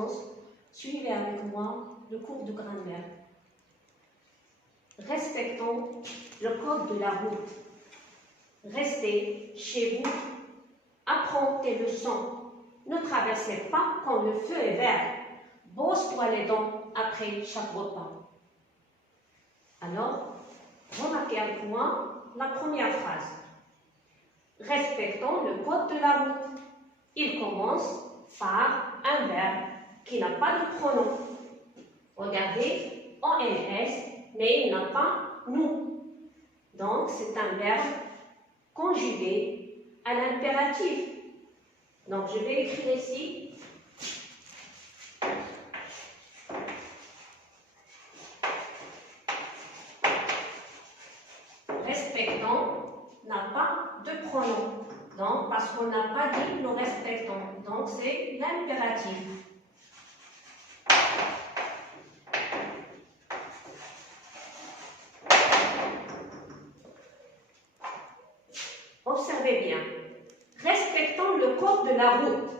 sens, suivez avec moi le cours de grammaire. Respectons le code de la route. Restez chez vous. Apprends tes leçons. Ne traversez pas quand le feu est vert. Brosse-toi les dents après chaque repas. Alors, remarquez avec moi la première phrase. Respectons le code de la route. Il commence par un verbe qui n'a pas de pronom. Regardez, ONS, mais il n'a pas nous. Donc, c'est un verbe conjugué à l'impératif. Donc, je vais écrire ici. Respectons n'a pas de pronom. Donc, parce qu'on n'a pas dit nous respectons. Donc, c'est l'impératif. Observez bien. Respectons le code de la route.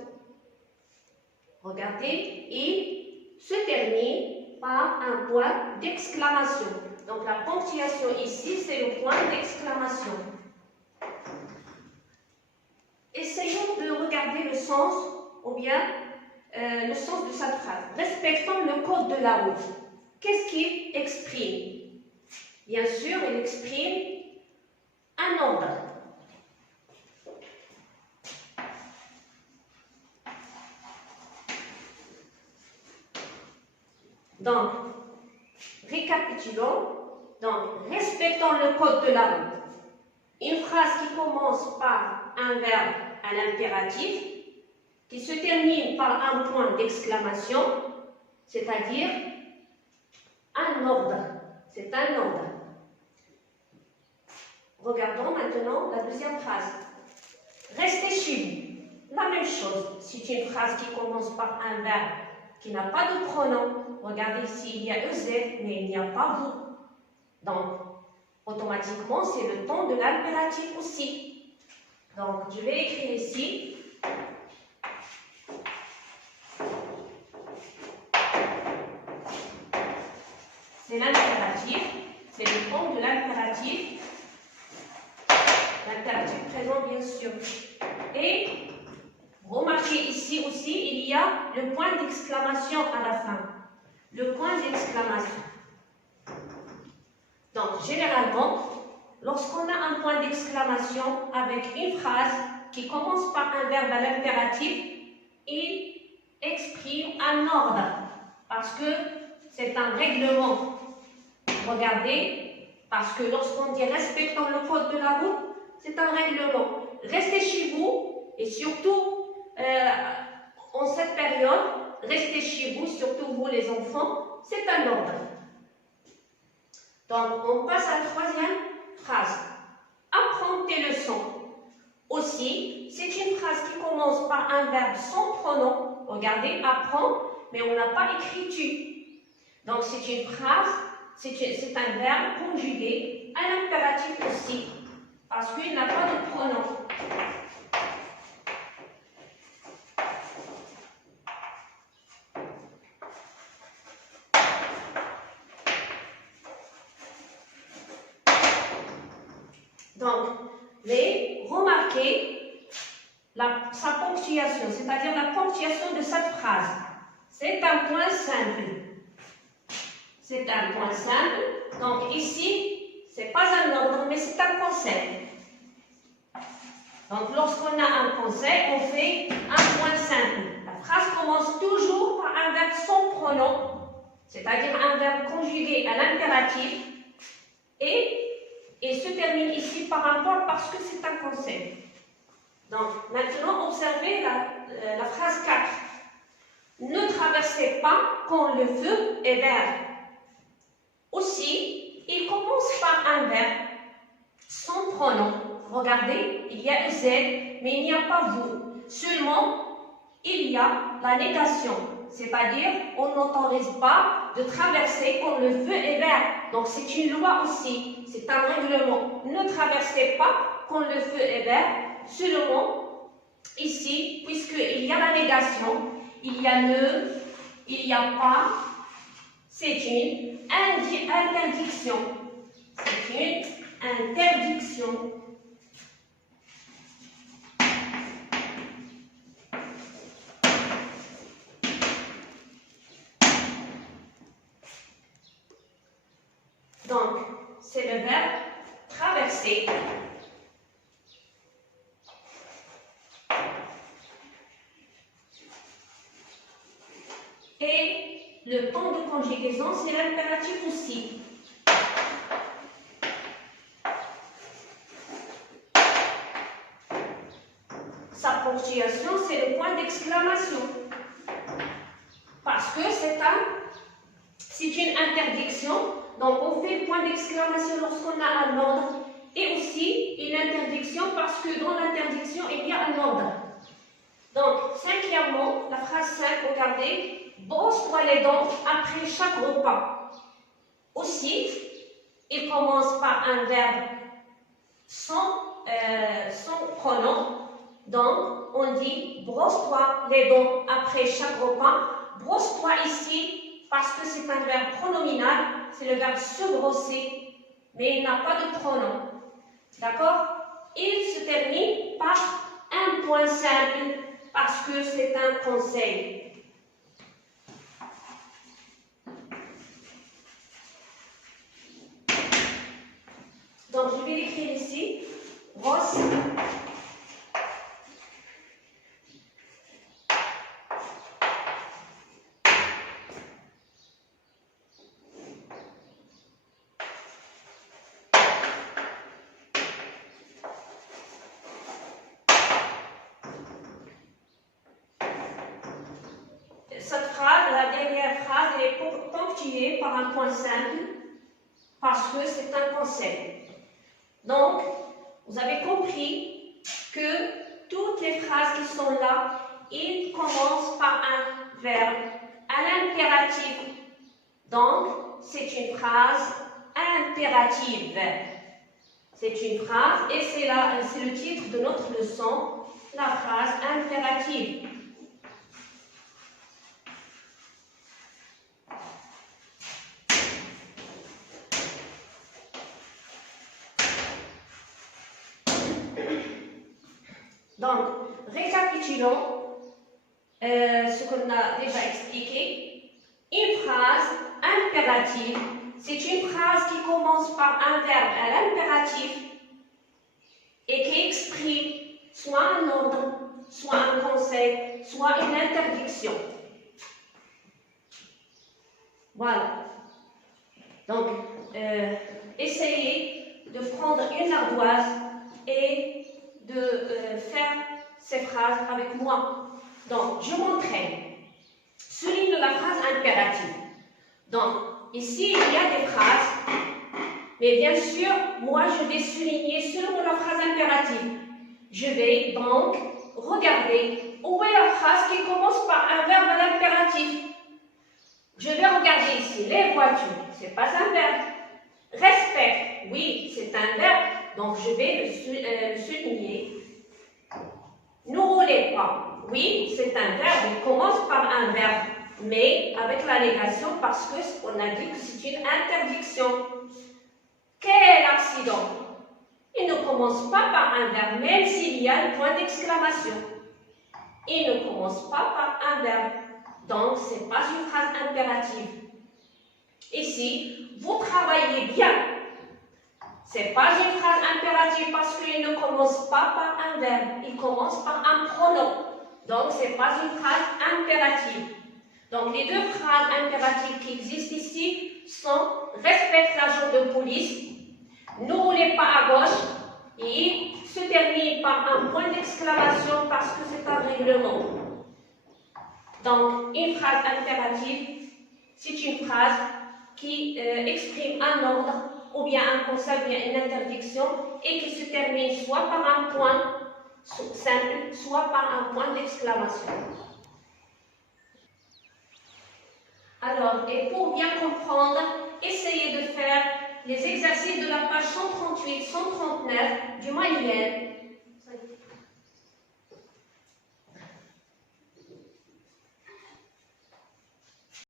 Regardez, il se termine par un point d'exclamation. Donc, la ponctuation ici, c'est le point d'exclamation. Essayons de regarder le sens, ou bien le sens de cette phrase. Respectons le code de la route. Qu'est-ce qu'il exprime? Bien sûr, il exprime un ordre. Donc, récapitulons. Donc, respectons le code de la route. Une phrase qui commence par un verbe à l'impératif, qui se termine par un point d'exclamation, c'est-à-dire un ordre. C'est un ordre. Regardons maintenant la deuxième phrase. Restez chez vous. La même chose. C'est une phrase qui commence par un verbe qui n'a pas de pronom. Regardez ici, il y a EZ, mais il n'y a pas vous. Donc, automatiquement, c'est le temps de l'impératif aussi. Donc, je vais écrire ici. C'est l'impératif. C'est le temps de l'impératif. L'impératif présent, bien sûr. Et remarquez ici aussi, il y a le point d'exclamation à la fin. Le point d'exclamation. Donc, généralement, lorsqu'on a un point d'exclamation avec une phrase qui commence par un verbe à l'impératif, il exprime un ordre parce que c'est un règlement. Regardez, parce que lorsqu'on dit respectons le code de la route, c'est un règlement. Restez chez vous et surtout, en cette période, restez chez vous, surtout vous les enfants, c'est un ordre. Donc, on passe à la troisième phrase. Apprends tes leçons. Aussi, c'est une phrase qui commence par un verbe sans pronom. Regardez, apprends, mais on n'a pas écrit tu. Donc, c'est une phrase, c'est un verbe conjugué à l'impératif aussi, parce qu'il n'a pas de pronom. Donc, mais remarquez sa ponctuation, c'est-à-dire la ponctuation de cette phrase. C'est un point simple. C'est un point simple. Donc ici, ce n'est pas un ordre, mais c'est un conseil. Donc lorsqu'on a un conseil, on fait un point simple. La phrase commence toujours par un verbe sans pronom, c'est-à-dire un verbe conjugué à l'impératif, et se termine ici par un point parce que c'est un conseil. Donc, maintenant, observez la phrase 4. Ne traversez pas quand le feu est vert. Aussi, il commence par un verbe sans pronom. Regardez, il y a Z, mais il n'y a pas vous. Seulement, il y a la négation. C'est-à-dire, on n'autorise pas de traverser quand le feu est vert. Donc, c'est une loi aussi. C'est un règlement. Ne traversez pas quand le feu est vert. Seulement, ici, puisqu'il y a la négation, il y a ne, il n'y a pas, c'est une interdiction. C'est une interdiction. Donc, c'est le verbe traverser. Et le temps de conjugaison, c'est l'impératif aussi. Sa ponctuation, c'est le point d'exclamation. Parce que c'est une interdiction. Donc, on fait le point d'exclamation lorsqu'on a un ordre. Et aussi une interdiction parce que dans l'interdiction, il y a un ordre. Donc, cinquièmement, la phrase 5, regardez. Brosse-toi les dents après chaque repas. Aussi, il commence par un verbe sans pronom. Donc, on dit brosse-toi les dents après chaque repas. Brosse-toi ici, parce que c'est un verbe pronominal, c'est le verbe se brosser, mais il n'a pas de pronom. D'accord? Il se termine par un point simple, parce que c'est un conseil. Donc, je vais l'écrire ici. Brosse. Cette phrase, la dernière phrase, elle est ponctuée par un point simple parce que c'est un conseil. Donc, vous avez compris que toutes les phrases qui sont là, ils commencent par un verbe à l'impératif. Donc, c'est une phrase impérative. C'est une phrase, et c'est le titre de notre leçon, la phrase impérative. Donc, récapitulons ce qu'on a déjà expliqué. Une phrase impérative, c'est une phrase qui commence par un verbe à l'impératif et qui exprime soit un ordre, soit un conseil, soit une interdiction. Voilà. Donc, essayez de prendre une ardoise et de faire ces phrases avec moi. Donc, je m'entraîne. Souligne la phrase impérative. Donc, ici, il y a des phrases, mais bien sûr, moi, je vais souligner seulement la phrase impérative. Je vais donc regarder où est la phrase qui commence par un verbe à l'impératif. Je vais regarder ici, les voitures, c'est pas un verbe. Respecte, oui, c'est un verbe. Donc, je vais le souligner. Ne roulez pas. Oui, c'est un verbe. Il commence par un verbe, mais avec la négation parce qu'on a dit que c'est une interdiction. Quel accident? Il ne commence pas par un verbe, même s'il y a un point d'exclamation. Il ne commence pas par un verbe. Donc, ce n'est pas une phrase impérative. Ici, vous travaillez bien. Ce n'est pas une phrase impérative parce qu'il ne commence pas par un verbe, il commence par un pronom. Donc, ce n'est pas une phrase impérative. Donc, les deux phrases impératives qui existent ici sont « respecte l'agent de police »,« ne roulez pas à gauche » et se termine par un point d'exclamation parce que c'est un règlement. Donc, une phrase impérative, c'est une phrase qui exprime un ordre ou bien un conseil, ou bien une interdiction, et qui se termine soit par un point simple, soit par un point d'exclamation. Alors, et pour bien comprendre, essayez de faire les exercices de la page 138-139 du manuel.